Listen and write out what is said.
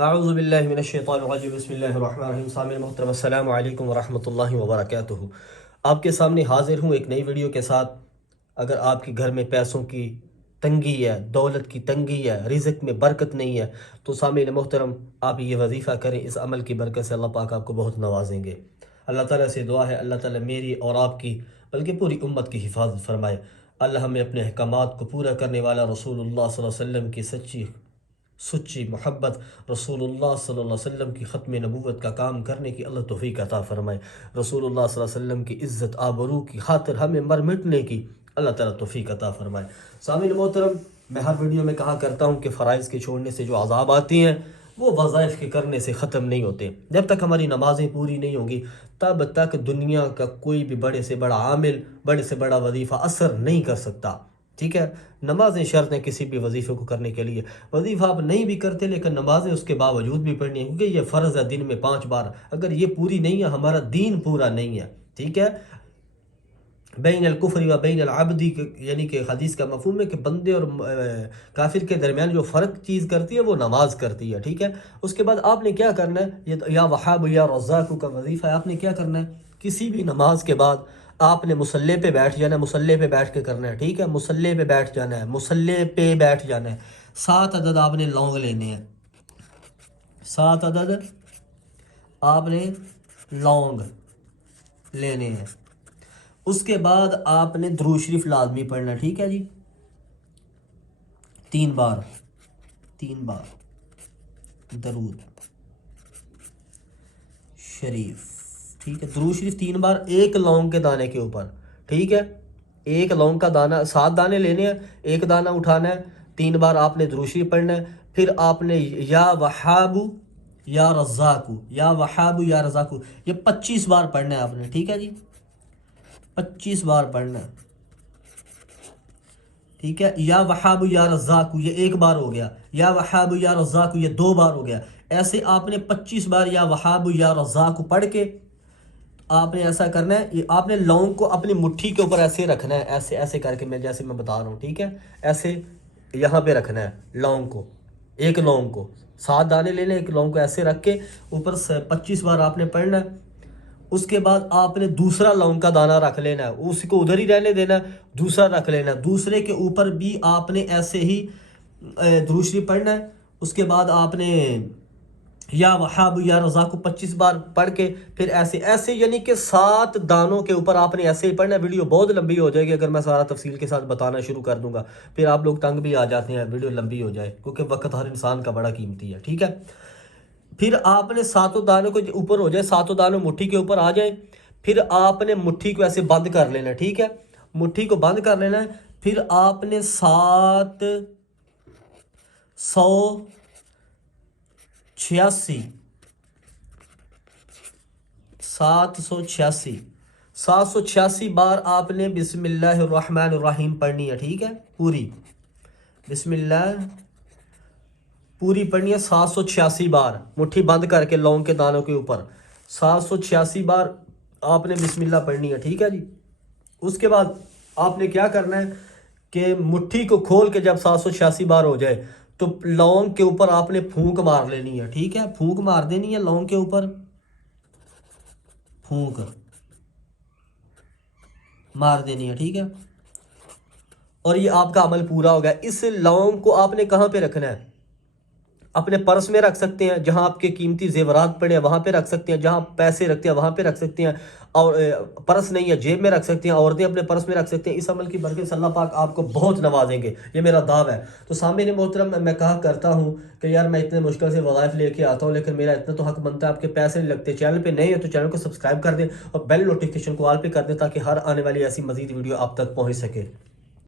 اعوذ باللہ من الشیطان الرجیم بسم اللہ الرحمن الرحیم. سامعین محترم السلام علیکم ورحمۃ اللہ وبرکاتہ. آپ کے سامنے حاضر ہوں ایک نئی ویڈیو کے ساتھ. اگر آپ کے گھر میں پیسوں کی تنگی ہے، دولت کی تنگی ہے، رزق میں برکت نہیں ہے، تو سامعین محترم آپ یہ وظیفہ کریں. اس عمل کی برکت سے اللہ پاک آپ کو بہت نوازیں گے. اللہ تعالیٰ سے دعا ہے اللہ تعالیٰ میری اور آپ کی بلکہ پوری امت کی حفاظت فرمائے. اللہ ہمیں اپنے احکامات کو پورا کرنے والا رسول اللہ صلی اللہ علیہ وسلم کی سچی محبت، رسول اللہ صلی اللہ علیہ وسلم کی ختم نبوت کا کام کرنے کی اللہ توفیق عطا فرمائے. رسول اللہ صلی اللہ علیہ وسلم کی عزت آبرو کی خاطر ہمیں مر مٹنے کی اللہ تعالیٰ توفیق عطا فرمائے. سامعین محترم، میں ہر ویڈیو میں کہا کرتا ہوں کہ فرائض کے چھوڑنے سے جو عذاب آتی ہیں وہ وظائف کے کرنے سے ختم نہیں ہوتے. جب تک ہماری نمازیں پوری نہیں ہوں گی تب تک دنیا کا کوئی بھی بڑے سے بڑا عامل، بڑے سے بڑا وظیفہ اثر نہیں کر سکتا. ٹھیک ہے، نمازیں شرط ہیں کسی بھی وظیفے کو کرنے کے لیے. وظیفہ آپ نہیں بھی کرتے لیکن نمازیں اس کے باوجود بھی پڑھنی ہیں، کیونکہ یہ فرض ہے دن میں 5 بار. اگر یہ پوری نہیں ہے ہمارا دین پورا نہیں ہے. ٹھیک ہے، بین الکفر و بین العبدی، یعنی کہ حدیث کا مفہوم ہے کہ بندے اور کافر کے درمیان جو فرق چیز کرتی ہے وہ نماز کرتی ہے. ٹھیک ہے، اس کے بعد آپ نے کیا کرنا ہے، یہ یا وہاب یا رزاق کا وظیفہ ہے. آپ نے کیا کرنا ہے، کسی بھی نماز کے بعد آپ نے مصلی پہ بیٹھ جانا ہے. مصلی پہ بیٹھ کے کرنا ہے. ٹھیک ہے، مصلی پہ بیٹھ جانا ہے، مصلی پہ بیٹھ جانا ہے. 7 عدد آپ نے لونگ لینے ہیں. 7 عدد آپ نے لونگ لینے ہیں. اس کے بعد آپ نے درود شریف لازمی پڑھنا. ٹھیک ہے جی، 3 بار درود شریف. ٹھیک ہے، درود شریف 3 بار ایک لونگ کے دانے کے اوپر. ٹھیک ہے، ایک لونگ کا دانہ، 7 دانے لینے ہیں، ایک دانہ اٹھانا ہے. 3 بار آپ نے درود شریف پڑھنا ہے. پھر آپ نے یا وہاب یا رزاق، یا وہاب یا رزاق، یہ 25 بار پڑھنا ہے آپ نے. ٹھیک ہے جی، 25 بار پڑھنا ہے. ٹھیک ہے، یا وہاب یا رزاق یہ 1 بار ہو گیا، یا وہاب یا رزاق یہ 2 بار ہو گیا. ایسے آپ نے 25 بار یا وہاب یا رزاق پڑھ کے آپ نے ایسا کرنا ہے. یہ آپ نے لونگ کو اپنی مٹھی کے اوپر ایسے رکھنا ہے، ایسے ایسے کر کے، میں جیسے میں بتا رہا ہوں. ٹھیک ہے، ایسے یہاں پہ رکھنا ہے لونگ کو. ایک لونگ کو 7 دانے لینے، ایک لونگ کو ایسے رکھ کے اوپر 25 بار آپ نے پڑھنا ہے. اس کے بعد آپ نے دوسرا لونگ کا دانہ رکھ لینا ہے، اس کو ادھر ہی رہنے دینا ہے. دوسرا رکھ لینا ہے، دوسرے کے اوپر بھی آپ نے ایسے ہی درود شریف پڑھنا ہے. اس کے بعد آپ نے یا وہاب یا رزاق کو 25 بار پڑھ کے پھر ایسے یعنی کہ 7 دانوں کے اوپر آپ نے ایسے ہی پڑھنا ہے. ویڈیو بہت لمبی ہو جائے گی اگر میں سارا تفصیل کے ساتھ بتانا شروع کر دوں گا، پھر آپ لوگ تنگ بھی آ جاتے ہیں ویڈیو لمبی ہو جائے، کیونکہ وقت ہر انسان کا بڑا قیمتی ہے. ٹھیک ہے، پھر آپ نے 7 دانوں کو اوپر ہو جائے، 7 دانوں مٹھی کے اوپر آ جائیں، پھر آپ نے مٹھی کو ایسے بند کر لینا ہے. ٹھیک ہے، مٹھی کو بند کر لینا ہے. پھر آپ نے 786 بار آپ نے بسم اللہ الرحمن الرحیم پڑھنی ہے. ٹھیک ہے، پوری بسم اللہ پوری پڑھنی ہے 786 بار، مٹھی بند کر کے لونگ کے دانوں کے اوپر 786 بار آپ نے بسم اللہ پڑھنی ہے. ٹھیک ہے جی، اس کے بعد آپ نے کیا کرنا ہے کہ مٹھی کو کھول کے جب 786 بار ہو جائے تو لونگ کے اوپر آپ نے پھونک مار لینی ہے. ٹھیک ہے، پھونک مار دینی ہے لونگ کے اوپر، پھونک مار دینی ہے. ٹھیک ہے، اور یہ آپ کا عمل پورا ہو گیا. اس لونگ کو آپ نے کہاں پہ رکھنا ہے، اپنے پرس میں رکھ سکتے ہیں، جہاں آپ کے قیمتی زیورات پڑے ہیں وہاں پہ رکھ سکتے ہیں، جہاں پیسے رکھتے ہیں وہاں پہ رکھ سکتے ہیں، اور پرس نہیں ہے جیب میں رکھ سکتے ہیں، عورتیں اپنے پرس میں رکھ سکتے ہیں. اس عمل کی برکت سے اللہ پاک آپ کو بہت نوازیں گے، یہ میرا دعویٰ ہے. تو سامعین محترم، میں کہا کرتا ہوں کہ یار میں اتنے مشکل سے وظائف لے کے آتا ہوں لیکن میرا اتنا تو حق بنتا ہے، آپ کے پیسے نہیں لگتے. چینل پہ نئے ہیں تو چینل کو سبسکرائب کر دیں اور بیل نوٹیفیکیشن کو آل پہ کر دیں تاکہ ہر آنے والی ایسی مزید ویڈیو آپ تک پہنچ سکے.